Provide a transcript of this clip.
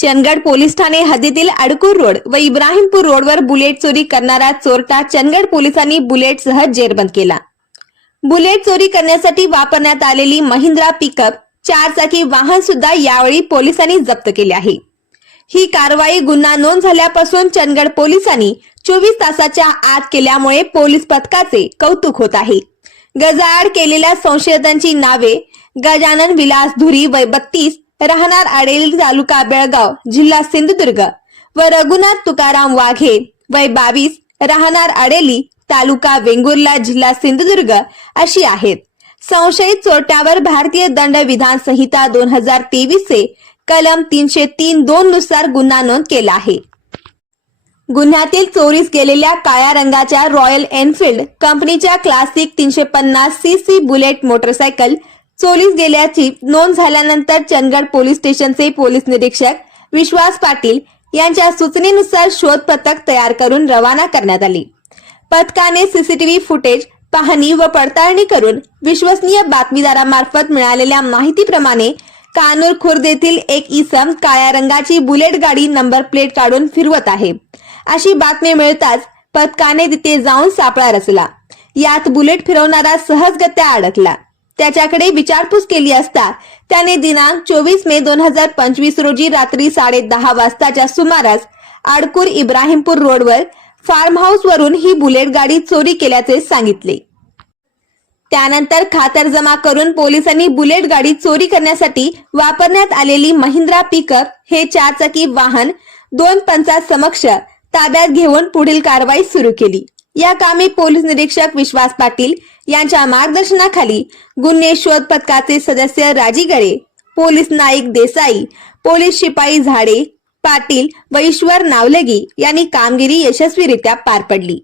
Chandgad police Thane हद्दीतील अडकूर road व इब्राहिमपूर रोडवर बुलेट चोरी करणारा चोरटा चंदगड पोलिसांनी बुलेटसह जेरबंद केला. बुलेट चोरी करण्यासाठी वापरण्यात आलेली महिंद्रा पिकअप चार चाकी वाहन सुद्धा यावेळी पोलिसांनी जप्त केले आहे. ही कारवाई गुन्हा नोंद झाल्यापासून चंदगड पोलिसांनी चोवीस तासाच्या आत केल्यामुळे पोलीस पथकाचे कौतुक होत आहे. गजाआड केलेल्या संशयितांची नावे गजानन विलास धुरी वय बत्तीस राहणार आडेली तालुका बेळगाव जिल्हा सिंधुदुर्ग. व रघुनाथ तुकाराम वाघे वय बावीस राहणार आडेली तालुका वेंगुर्ला जिल्हा सिंधुदुर्ग अशी आहेत. संशयित चोरट्यावर भारतीय दंड विधान संहिता दोन हजार तेवीस चे कलम तीनशे तीन दोन नुसार गुन्हा नोंद केला आहे. गुन्ह्यातील चोरीस गेलेल्या काळ्या रंगाच्या रॉयल एनफिल्ड कंपनीच्या क्लासिक तीनशे पन्नास सी सी बुलेट मोटरसायकल चोरीस गेल्याची नोंद झाल्यानंतर चंदगड पोलीस स्टेशनचे पोलीस निरीक्षक विश्वास पाटील यांच्या सूचनेनुसार शोध पथक तयार करून रवाना करण्यात आली. पथकाने सीसीटीव्ही फुटेज पाहणी व पडताळणी करून विश्वसनीय बातमीदारामार्फत मिळालेल्या माहितीप्रमाणे कानूर खुर्द येथील एक इसम काळ्या रंगाची बुलेट गाडी नंबर प्लेट काढून फिरवत आहे. अशी बातमी मिळताच पथकाने तिथे जाऊन सापळा रचला. यात बुलेट फिरवणारा सहजगत्या अडकला. त्याच्याकडे विचारपूस केली असता त्याने दिनांक चोवीस मे दोन हजार पंचवीस रोजी रात्री साडे दहा वाजताच्या सुमारास आडकूर इब्राहिमपूर रोडवर फार्म हाऊस वरून ही बुलेट गाडी चोरी केल्याचे सांगितले. त्यानंतर खातर जमा करून पोलिसांनी बुलेट गाडी चोरी करण्यासाठी वापरण्यात आलेली महिंद्रा पिकअप हे चारचाकी वाहन दोन पंचा समक्ष ताब्यात घेऊन पुढील कारवाई सुरू केली. या कामी पोलीस निरीक्षक विश्वास पाटील यांच्या मार्गदर्शनाखाली गुन्हे शोध पथकाचे सदस्य राजीगडे पोलीस नाईक देसाई पोलीस शिपाई झाडे पाटील व ईश्वर नावलगी यांनी कामगिरी यशस्वीरित्या पार पडली.